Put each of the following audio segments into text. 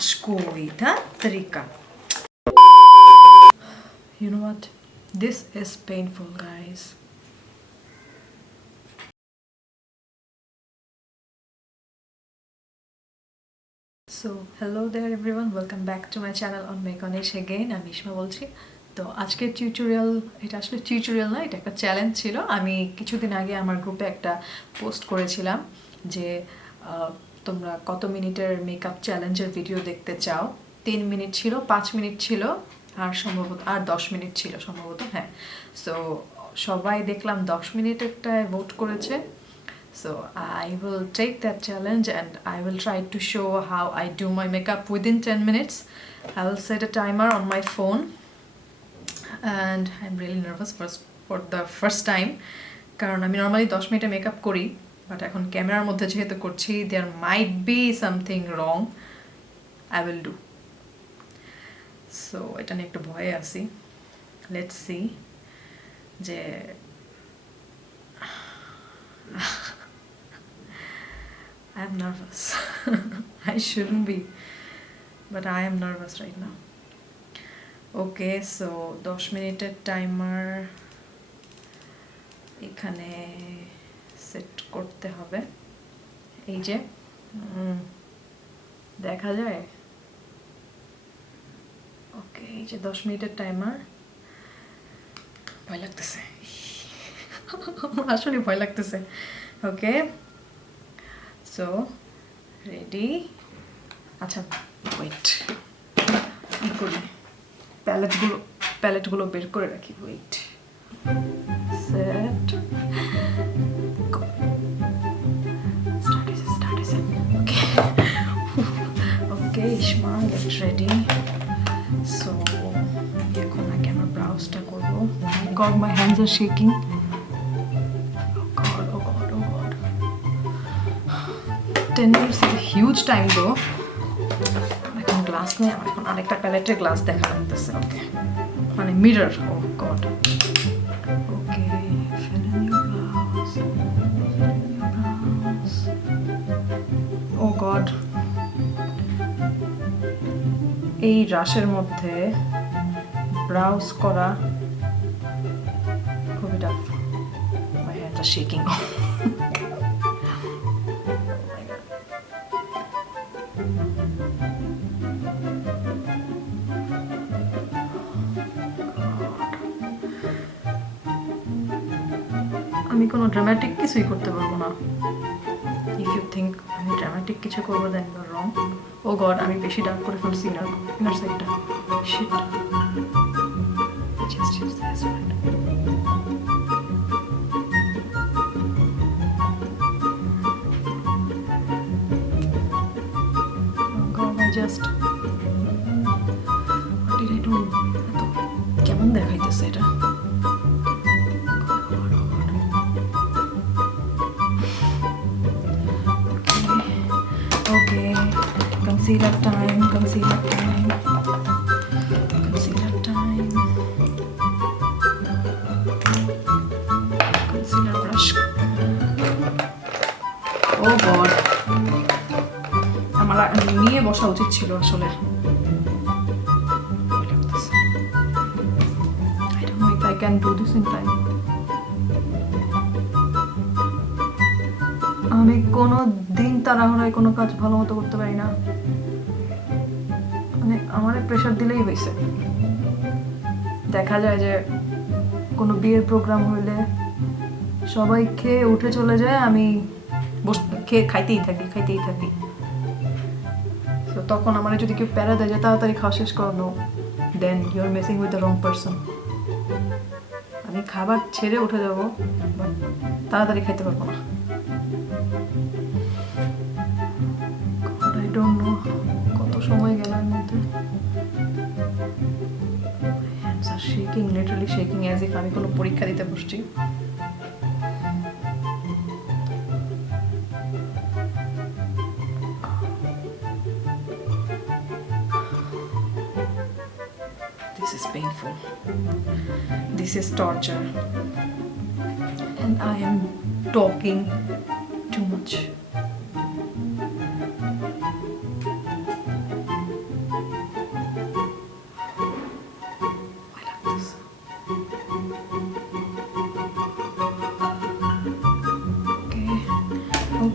brush koi tarika. You know what? This is painful, guys. So hello there everyone, welcome back to my channel on Make-Onish again. আমি ইশমা বলছি। তো আজকের টিউটোরিয়াল, এটা আসলে টিউটোরিয়াল না, এটা একটা চ্যালেঞ্জ ছিল। আমি কিছুদিন আগে আমার গ্রুপে একটা পোস্ট করেছিলাম যে তোমরা কত মিনিটের মেকআপ চ্যালেঞ্জের ভিডিও দেখতে চাও। 3 মিনিট ছিল, 5 মিনিট ছিল, আর সম্ভবত আর 10 মিনিট ছিল সম্ভবত, হ্যাঁ। সো সবাই দেখলাম 10 মিনিটেরটায় ভোট করেছে। So I will take that challenge and I will try to show how I do my makeup within 10 minutes. I will set a timer on my phone and I'm really nervous for the first time কারণ আমি normally 10 মিনিটে মেকআপ করি, বাট এখন ক্যামেরার মধ্যে যেহেতু করছি there might be something wrong. I will do. So এটা নিয়ে একটু ভয়ে আছি। Let's see যে I'm nervous. I shouldn't be, but I am nervous right now. Okay, so 10 মিনিটের টাইমার এখানে সেট করতে হবে। এই যে দেখা যায়। ওকে, এই যে 10 মিনিটের টাইমার। ভয় লাগতেছে, আসলে ভয় লাগতেছে। Okay, so ready. আচ্ছা ওয়েট, কি করি, প্যালেটগুলো বের করে রাখি। Wait, set, start. Okay okay Ishma, get ready. So এখন আগে আমার ব্রাউজটা করবো। God, my hands are shaking. Oh God. 10 minutes is a huge time though. এখন গ্লাস নেই, আমার এখন আরেকটা প্যালেটের গ্লাস দেখা লাগতেছে। ওকে, মানে mirror. Oh God. Okay, fill in your brows. Oh God, এই রাশের মধ্যে ব্রাউজ করা খুবই tough. My hands are shaking. আমি কোনো ড্রামাটিক কিছুই করতে পারবো না। ইফ ইউ থিঙ্ক আমি ড্রামাটিক কিছু করবো, দেন ইউ আর রং। ও গড, আমি বেশি ডার্ক করে ফেলছি ইনার সাইডটা। Shit, just use this one. Just what did I do? কেমন দেখাইতেছে এটা? Okay, concealer time. Concealer brush. Oh God, আমার নিয়ে বসা উচিত ছিল আসলে। I don't know if I can do this in time. আমি কোনো দিন তাড়াহুড়ায় কোনো কাজ ভালো মতো করতে পারি না, মানে আমার প্রেশার দিলেই হয়েছে। দেখা যায় যে কোনো বিয়ের প্রোগ্রাম হইলে সবাই খেয়ে উঠে চলে যায়, আমি খেয়ে খাইতেই থাকি। তো তখন আমার যদি কেউ প্যারা দেয় যে তাড়াতাড়ি খাওয়া শেষ করো, then you are messing with the wrong person. আমি খাবার ছেড়ে উঠে যাবো, বাট তাড়াতাড়ি খাইতে পারবো না। I don't know কত সময় গেল এর মধ্যে। Hands are shaking, literally shaking as if আমি কোনো পরীক্ষা দিতে বসছি। This is painful. This is torture. And I am talking too much.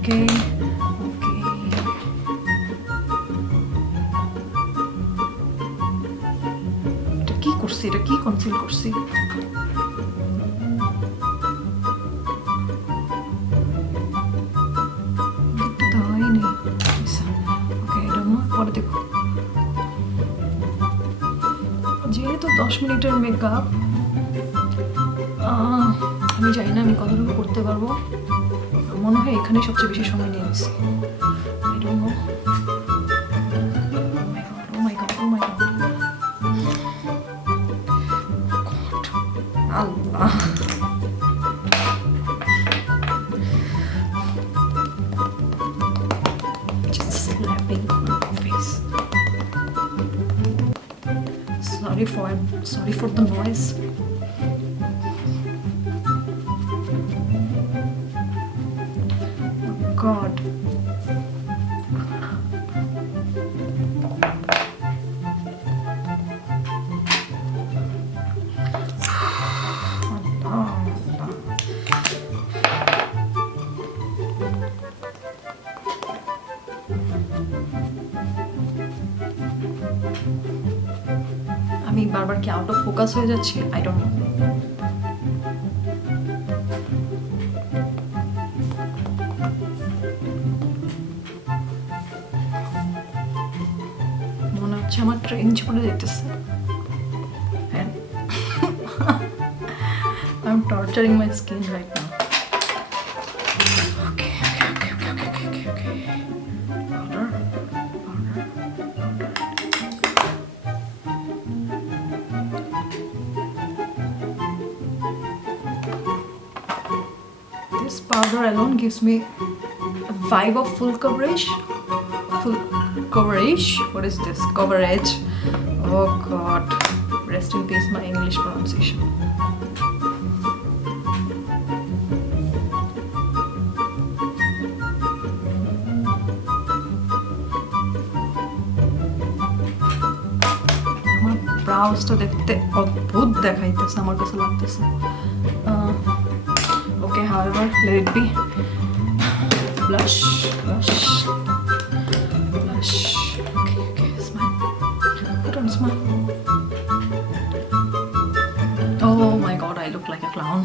ওকে ওকে, এটা কি করছি, এটা কি কনসিল করছি? পরে দেখো, যেহেতু 10 মিনিটের মেকআপ, আমি জানি না আমি কতটুকু করতে পারবো। মনে হয় এখানে সবচেয়ে বেশি সময় নিয়ে নিচ্ছি। I don't know. Oh my God, oh my God, Allah. Sorry for the noise. Oh God. আমি বারবার কি আউট অফ ফোকাস হয়ে যাচ্ছি? I don't no. মনে হচ্ছে আমার ট্রেন ছুটে যেতেছে। I'm torturing my skin right now. Okay. Powder. This powder alone gives me a vibe of full coverage. Full coverage? What is this? Coverage. Oh God. Rest in peace my English pronunciation. আমার ব্রাউজটা দেখতে অদ্ভুত দেখাইতেছে, আমার কাছে লাগতেছে। Okay, however, let it be. Blush. Okay, smile. Put on smile. Oh my God, I look like a clown.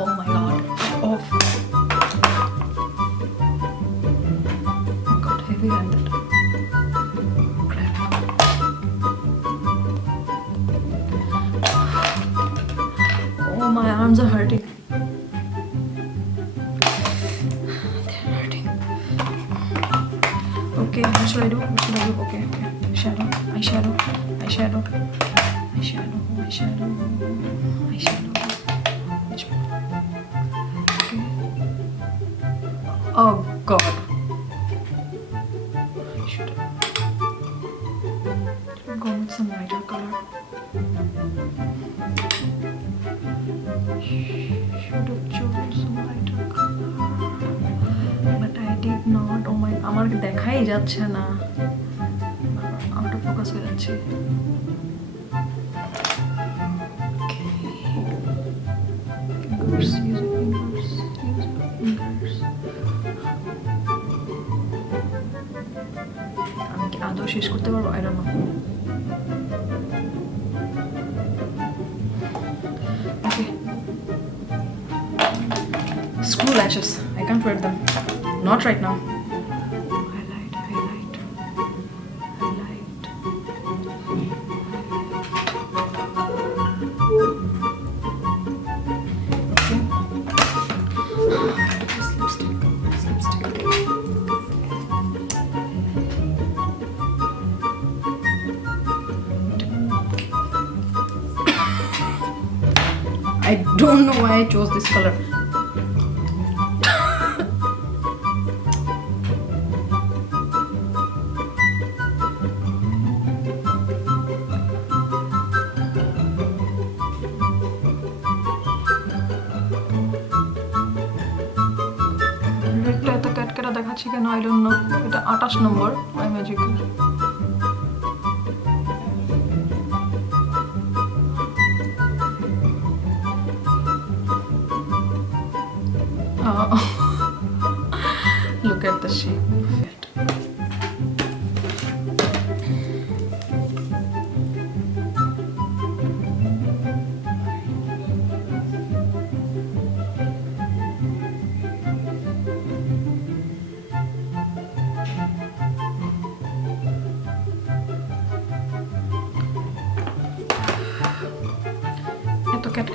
Oh my God. Oh God, heavy-handed. Crap. Oh, my arms are hurting. Okay, what should I do? Okay. Eyeshadow. Which one? Okay. Oh God. I should have gone with some lighter color. Should have chosen some lighter color. But I did not. Oh my, আমার দেখাই যাচ্ছে না, out of focus হয়ে যাচ্ছে। আমি কি আদৌ শেষ করতে পারবো? I don't know. Okay. Screw lashes. I can't wear them. Not right now. Highlight. Okay. This lipstick. I don't know why I chose this color. রেডটা এত ক্যাটকেটা দেখাচ্ছি কেন? I don't know. এটা 28 নম্বর মাই ম্যাজিকের।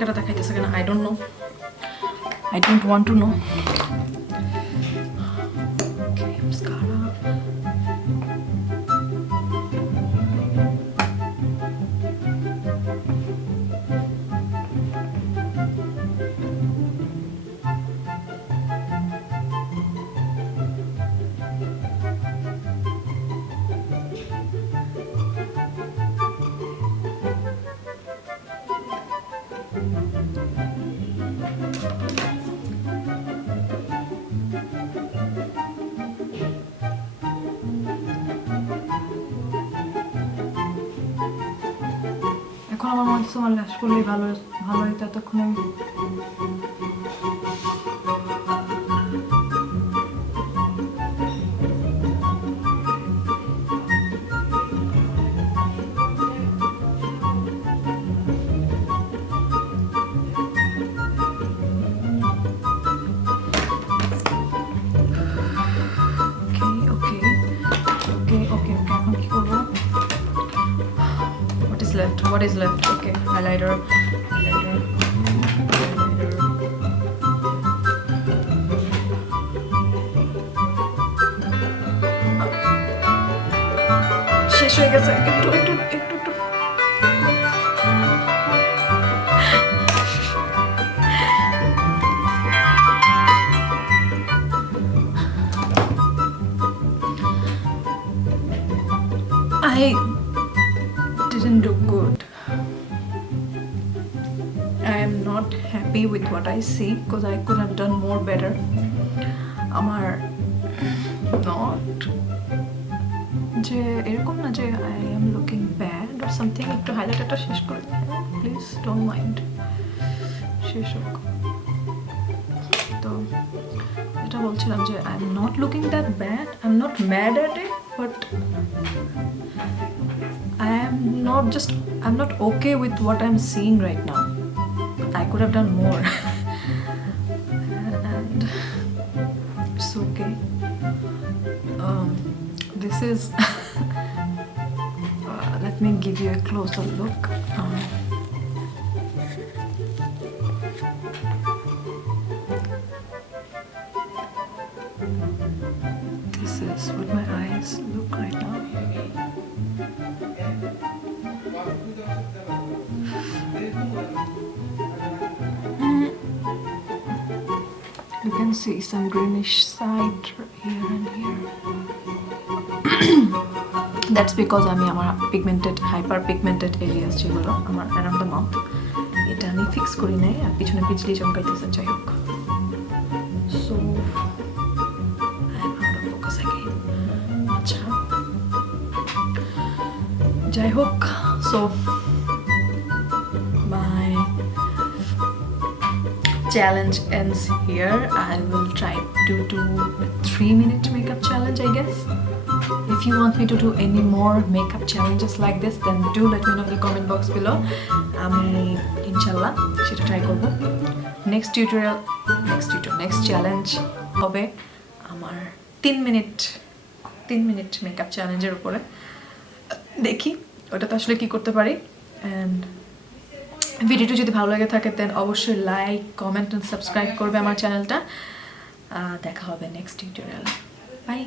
মাস্কারা দেখাইতেছে কেন I don't no, I don't want to know. Mascara এখন আমার মনে হচ্ছে আমার ল্যাশ করলেই ভালো ভালো হইতো এতক্ষণে। এখন কি করবো? What is left? Okay, highlighter. শেষ হয়ে গেছে, একটু একটু একটু একটু। I didn't do good. I am not happy with what I see because I could have done more better. আমার not যে এরকম না যে I am looking bad or something, একটু হাইলাইটারটা শেষ করে প্লিজ, ডোন্ট মাইন্ড, শেষ হোক। তো এটা বলছিলাম যে I am not looking that bad, I am not mad at it, but I'm not okay with what I'm seeing right now. I could have done more. And it's okay. This is let me give you a closer look. This is what my eyes look right now. You can see some greenish side here and here. That's because আমি আমার pigmented hyper pigmented areas যেগুলো আমার around the mouth, এটা আমি ফিক্স করি নাই, আর পিছনে পিছলি চমকাইতেছে। যাই হোক, so I am out of focus again. আচ্ছা, যাই হোক, so my challenge ends here. I will try to do a 3-minute makeup challenge, I guess. If you want me to do any more makeup challenges like this, then do let me know in the comment box below. আমি ইনশাল্লাহ সেটা ট্রাই করব। Next challenge হবে আমার 3 minute makeup চ্যালেঞ্জের উপরে। দেখি ওটাতে আসলে কি করতে পারি। অ্যান্ড ভিডিওটি যদি ভালো লাগে থাকে দেন অবশ্যই লাইক, কমেন্ট অ্যান্ড সাবস্ক্রাইব করবে আমার চ্যানেলটা। দেখা হবে নেক্সট টিউটোরিয়ালে। বাই।